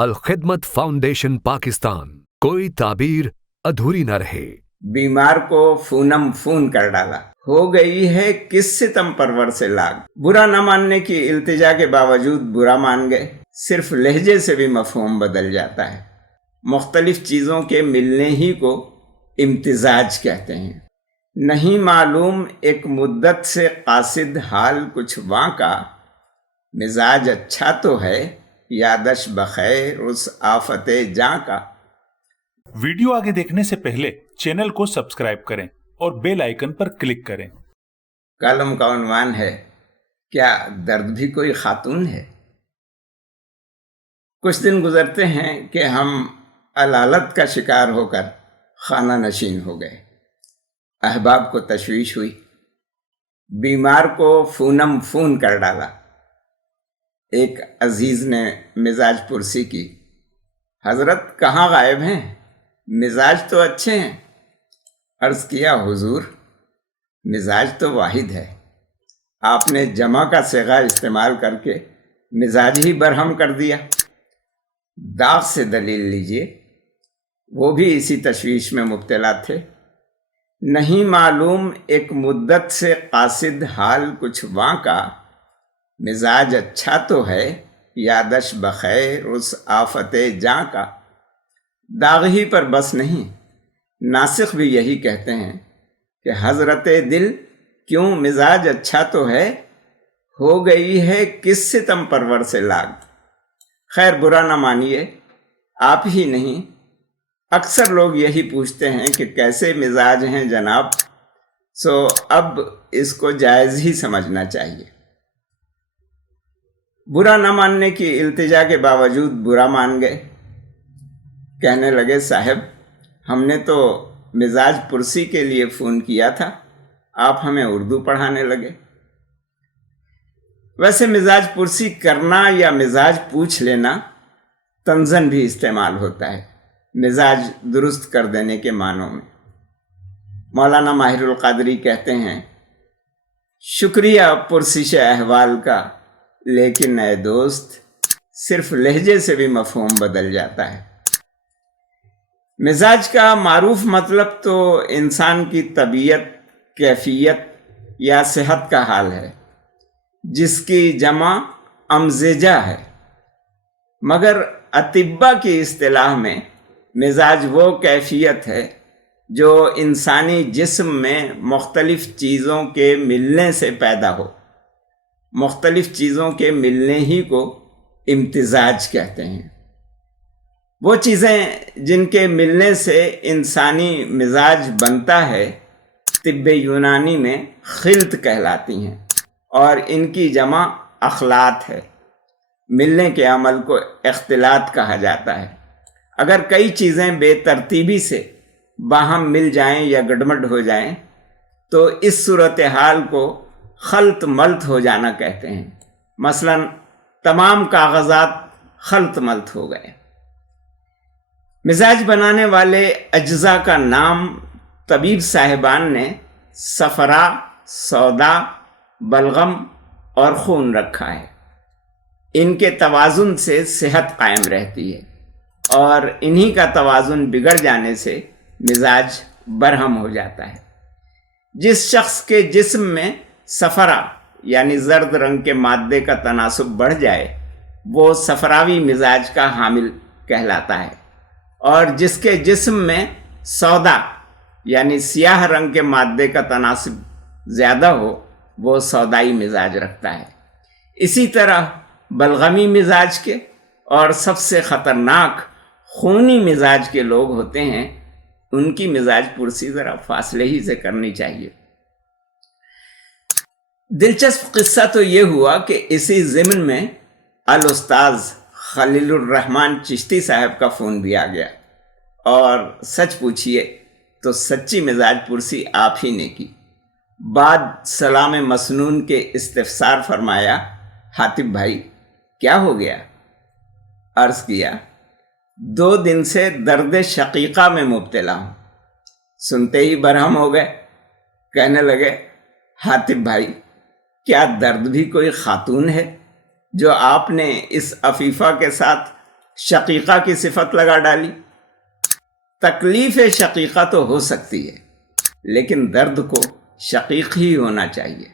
Al-Khidmat foundation Pakistan, کوئی تعبیر ادھوری نہ رہے۔ بیمار کو فونم فون کر ڈالا، ہو گئی ہے کس ستم پرور سے لاگ۔ برا نہ ماننے کی التجا کے باوجود برا مان گئے۔ صرف لہجے سے بھی مفہوم بدل جاتا ہے۔ مختلف چیزوں کے ملنے ہی کو امتزاج کہتے ہیں۔ نہیں معلوم ایک مدت سے قاصد حال کچھ وہاں کا، مزاج اچھا تو ہے یادش بخیر اس آفت جاں کا۔ ویڈیو آگے دیکھنے سے پہلے چینل کو سبسکرائب کریں اور بیل آئیکن پر کلک کریں۔ کالم کا عنوان ہے، کیا درد بھی کوئی خاتون ہے؟ کچھ دن گزرتے ہیں کہ ہم علالت کا شکار ہو کر خانہ نشین ہو گئے۔ احباب کو تشویش ہوئی، بیمار کو فونم فون کر ڈالا۔ ایک عزیز نے مزاج پرسی کی، حضرت کہاں غائب ہیں؟ مزاج تو اچھے ہیں۔ عرض کیا حضور، مزاج تو واحد ہے، آپ نے جمع کا صیغہ استعمال کر کے مزاج ہی برہم کر دیا۔ داغ سے دلیل لیجئے۔ وہ بھی اسی تشویش میں مبتلا تھے۔ نہیں معلوم ایک مدت سے قاصد حال کچھ وہاں کا، مزاج اچھا تو ہے یادش بخیر اس آفت جاں کا۔ داغ ہی پر بس نہیں، ناسخ بھی یہی کہتے ہیں کہ حضرت دل کیوں مزاج اچھا تو ہے، ہو گئی ہے کس ستم پرور سے لاگ۔ خیر برا نہ مانیے، آپ ہی نہیں، اکثر لوگ یہی پوچھتے ہیں کہ کیسے مزاج ہیں جناب، سو اب اس کو جائز ہی سمجھنا چاہیے۔ برا نہ ماننے کی التجا کے باوجود برا مان گئے۔ کہنے لگے صاحب، ہم نے تو مزاج پرسی کے لیے فون کیا تھا، آپ ہمیں اردو پڑھانے لگے۔ ویسے مزاج پرسی کرنا یا مزاج پوچھ لینا طنزاً بھی استعمال ہوتا ہے، مزاج درست کر دینے کے معنوں میں۔ مولانا ماہر القادری کہتے ہیں، شکریہ پرسش احوال کا، لیکن اے دوست صرف لہجے سے بھی مفہوم بدل جاتا ہے۔ مزاج کا معروف مطلب تو انسان کی طبیعت، کیفیت یا صحت کا حال ہے، جس کی جمع امزجہ ہے، مگر اطباء کی اصطلاح میں مزاج وہ کیفیت ہے جو انسانی جسم میں مختلف چیزوں کے ملنے سے پیدا ہو۔ مختلف چیزوں کے ملنے ہی کو امتزاج کہتے ہیں۔ وہ چیزیں جن کے ملنے سے انسانی مزاج بنتا ہے طب یونانی میں خلط کہلاتی ہیں، اور ان کی جمع اخلاط ہے۔ ملنے کے عمل کو اختلاط کہا جاتا ہے۔ اگر کئی چیزیں بے ترتیبی سے باہم مل جائیں یا گڈمڈ ہو جائیں تو اس صورتحال کو خلط ملط ہو جانا کہتے ہیں۔ مثلا تمام کاغذات خلط ملط ہو گئے۔ مزاج بنانے والے اجزاء کا نام طبیب صاحبان نے صفرا، سودا، بلغم اور خون رکھا ہے۔ ان کے توازن سے صحت قائم رہتی ہے، اور انہی کا توازن بگڑ جانے سے مزاج برہم ہو جاتا ہے۔ جس شخص کے جسم میں صفرا یعنی زرد رنگ کے مادے کا تناسب بڑھ جائے وہ صفراوی مزاج کا حامل کہلاتا ہے، اور جس کے جسم میں سودا یعنی سیاہ رنگ کے مادے کا تناسب زیادہ ہو وہ سودائی مزاج رکھتا ہے۔ اسی طرح بلغمی مزاج کے اور سب سے خطرناک خونی مزاج کے لوگ ہوتے ہیں، ان کی مزاج پرسی ذرا فاصلے ہی سے کرنی چاہیے۔ دلچسپ قصہ تو یہ ہوا کہ اسی ضمن میں الاستاذ خلیل الرحمن چشتی صاحب کا فون بھی آ گیا، اور سچ پوچھئے تو سچی مزاج پرسی آپ ہی نے کی۔ بعد سلام مسنون کے استفسار فرمایا، حاتب بھائی کیا ہو گیا؟ عرض کیا 2 دن سے درد شقیقہ میں مبتلا ہوں۔ سنتے ہی برہم ہو گئے، کہنے لگے حاتب بھائی کیا درد بھی کوئی خاتون ہے جو آپ نے اس عفیفہ کے ساتھ شقیقہ کی صفت لگا ڈالی۔ تکلیف شقیقہ تو ہو سکتی ہے، لیکن درد کو شقیق ہی ہونا چاہیے۔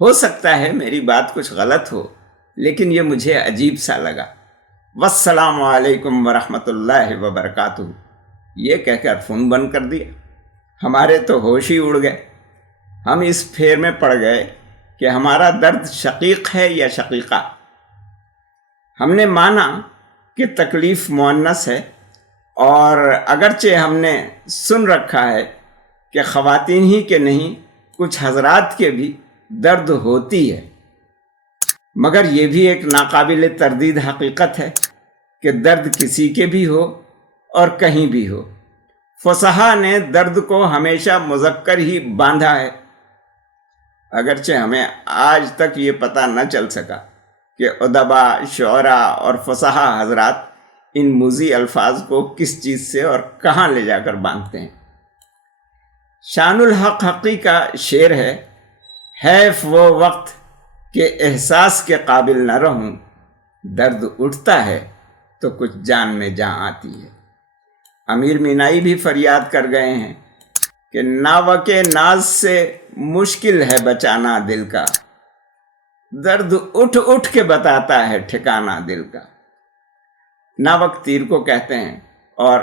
ہو سکتا ہے میری بات کچھ غلط ہو، لیکن یہ مجھے عجیب سا لگا۔ والسلام علیکم ورحمۃ اللہ وبرکاتہ یہ کہہ کر فون بند کر دیا۔ ہمارے تو ہوش ہی اڑ گئے۔ ہم اس پھیر میں پڑ گئے کہ ہمارا درد شقیق ہے یا شقیقہ۔ ہم نے مانا کہ تکلیف مؤنث ہے، اور اگرچہ ہم نے سن رکھا ہے کہ خواتین ہی کے نہیں کچھ حضرات کے بھی درد ہوتی ہے، مگر یہ بھی ایک ناقابل تردید حقیقت ہے کہ درد کسی کے بھی ہو اور کہیں بھی ہو۔ فصحا نے درد کو ہمیشہ مذکر ہی باندھا ہے، اگرچہ ہمیں آج تک یہ پتہ نہ چل سکا کہ ادبا، شعراء اور فصحا حضرات ان موذی الفاظ کو کس چیز سے اور کہاں لے جا کر باندھتے ہیں۔ شان الحق حقی کا شعر ہے، حیف وہ وقت کہ احساس کے قابل نہ رہوں، درد اٹھتا ہے تو کچھ جان میں جان آتی ہے۔ امیر مینائی بھی فریاد کر گئے ہیں کہ ناوک ناز سے مشکل ہے بچانا دل کا، درد اٹھ اٹھ کے بتاتا ہے ٹھکانہ دل کا۔ ناوک تیر کو کہتے ہیں اور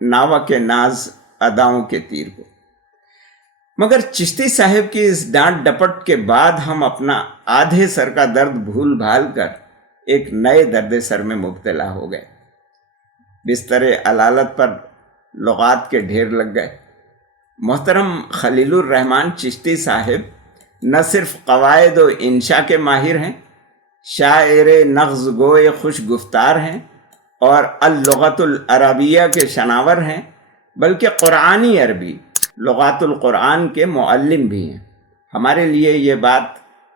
ناوک ناز اداؤں کے تیر کو۔ مگر چشتی صاحب کی اس ڈانٹ ڈپٹ کے بعد ہم اپنا آدھے سر کا درد بھول بھال کر ایک نئے درد سر میں مبتلا ہو گئے۔ بستر علالت پر لغات کے ڈھیر لگ گئے۔ محترم خلیل الرحمن چشتی صاحب نہ صرف قواعد و انشاء کے ماہر ہیں، شاعر نغز گوئے خوش گفتار ہیں اور اللغت العربیہ کے شناور ہیں، بلکہ قرآنی عربی لغات القرآن کے معلم بھی ہیں۔ ہمارے لیے یہ بات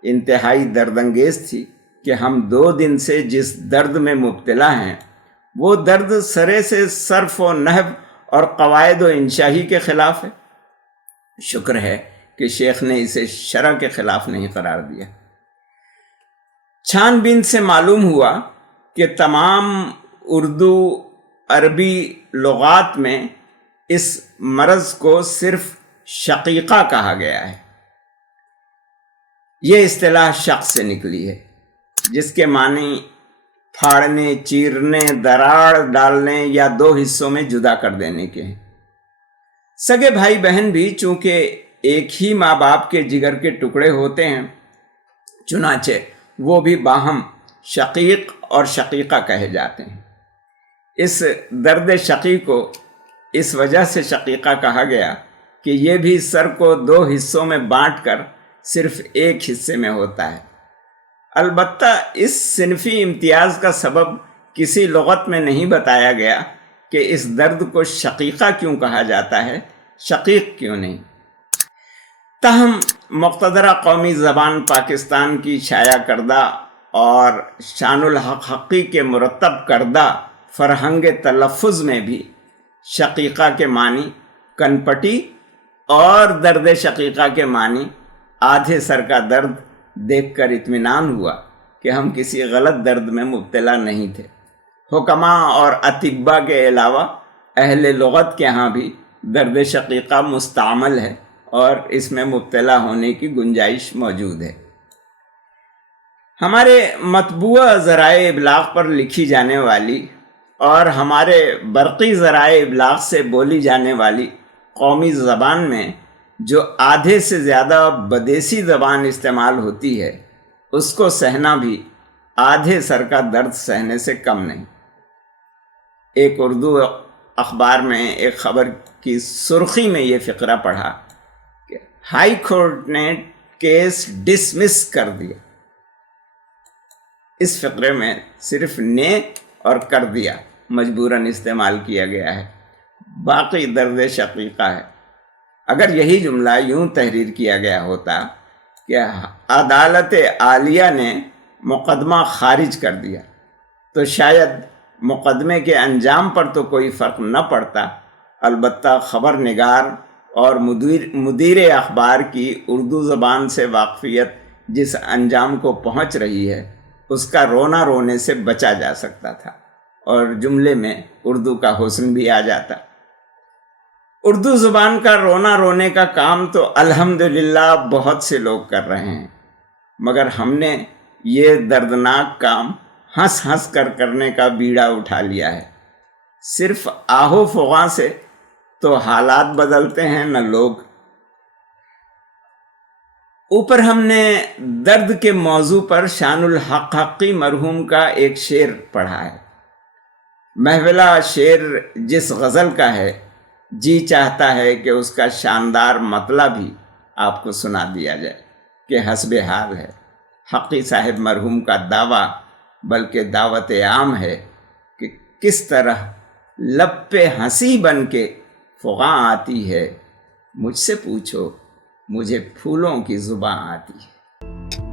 انتہائی دردانگیز تھی کہ ہم 2 دن سے جس درد میں مبتلا ہیں وہ درد سرے سے صرف و نحو اور قواعد و انشاء کے خلاف ہے۔ شکر ہے کہ شیخ نے اسے شرع کے خلاف نہیں قرار دیا۔ چھان بین سے معلوم ہوا کہ تمام اردو عربی لغات میں اس مرض کو صرف شقیقہ کہا گیا ہے۔ یہ اصطلاح شق سے نکلی ہے، جس کے معنی پھاڑنے، چیرنے، دراڑ ڈالنے یا 2 حصوں میں جدا کر دینے کے ہیں۔ سگے بھائی بہن بھی چونکہ ایک ہی ماں باپ کے جگر کے ٹکڑے ہوتے ہیں، چنانچہ وہ بھی باہم شقیق اور شقیقہ کہے جاتے ہیں۔ اس درد شقیق کو اس وجہ سے شقیقہ کہا گیا کہ یہ بھی سر کو 2 حصوں میں بانٹ کر صرف ایک حصے میں ہوتا ہے۔ البتہ اس صنفی امتیاز کا سبب کسی لغت میں نہیں بتایا گیا کہ اس درد کو شقیقہ کیوں کہا جاتا ہے، شقیق کیوں نہیں۔ تاہم مقتدرہ قومی زبان پاکستان کی شائع کردہ اور شان الحق حقی کے مرتب کردہ فرہنگ تلفظ میں بھی شقیقہ کے معنی کنپٹی اور درد شقیقہ کے معنی آدھے سر کا درد دیکھ کر اطمینان ہوا کہ ہم کسی غلط درد میں مبتلا نہیں تھے۔ حکماء اور اطباء کے علاوہ اہل لغت کے ہاں بھی درد شقیقہ مستعمل ہے اور اس میں مبتلا ہونے کی گنجائش موجود ہے۔ ہمارے مطبوعہ ذرائع ابلاغ پر لکھی جانے والی اور ہمارے برقی ذرائع ابلاغ سے بولی جانے والی قومی زبان میں جو آدھے سے زیادہ بدیسی زبان استعمال ہوتی ہے، اس کو سہنا بھی آدھے سر کا درد سہنے سے کم نہیں۔ ایک اردو اخبار میں ایک خبر کی سرخی میں یہ فقرہ پڑھا کہ ہائی کورٹ نے کیس ڈسمس کر دیا۔ اس فقرے میں صرف نے اور کر دیا مجبوراً استعمال کیا گیا ہے، باقی درد شقیقہ ہے۔ اگر یہی جملہ یوں تحریر کیا گیا ہوتا کہ عدالت عالیہ نے مقدمہ خارج کر دیا، تو شاید مقدمے کے انجام پر تو کوئی فرق نہ پڑتا، البتہ خبر نگار اور مدیر اخبار کی اردو زبان سے واقفیت جس انجام کو پہنچ رہی ہے، اس کا رونا رونے سے بچا جا سکتا تھا، اور جملے میں اردو کا حسن بھی آ جاتا۔ اردو زبان کا رونا رونے کا کام تو الحمدللہ بہت سے لوگ کر رہے ہیں، مگر ہم نے یہ دردناک کام ہنس ہنس کر کرنے کا بیڑا اٹھا لیا ہے۔ صرف آہو فغاں سے تو حالات بدلتے ہیں نہ لوگ۔ اوپر ہم نے درد کے موضوع پر شان الحق حقی مرحوم کا ایک شعر پڑھا ہے۔ محولہ شعر جس غزل کا ہے، جی چاہتا ہے کہ اس کا شاندار مطلب بھی آپ کو سنا دیا جائے کہ حسب حال ہے۔ حقی صاحب مرحوم کا دعویٰ بلکہ دعوت عام ہے کہ کس طرح لب پہ ہنسی بن کے فغاں آتی ہے، مجھ سے پوچھو مجھے پھولوں کی زباں آتی ہے۔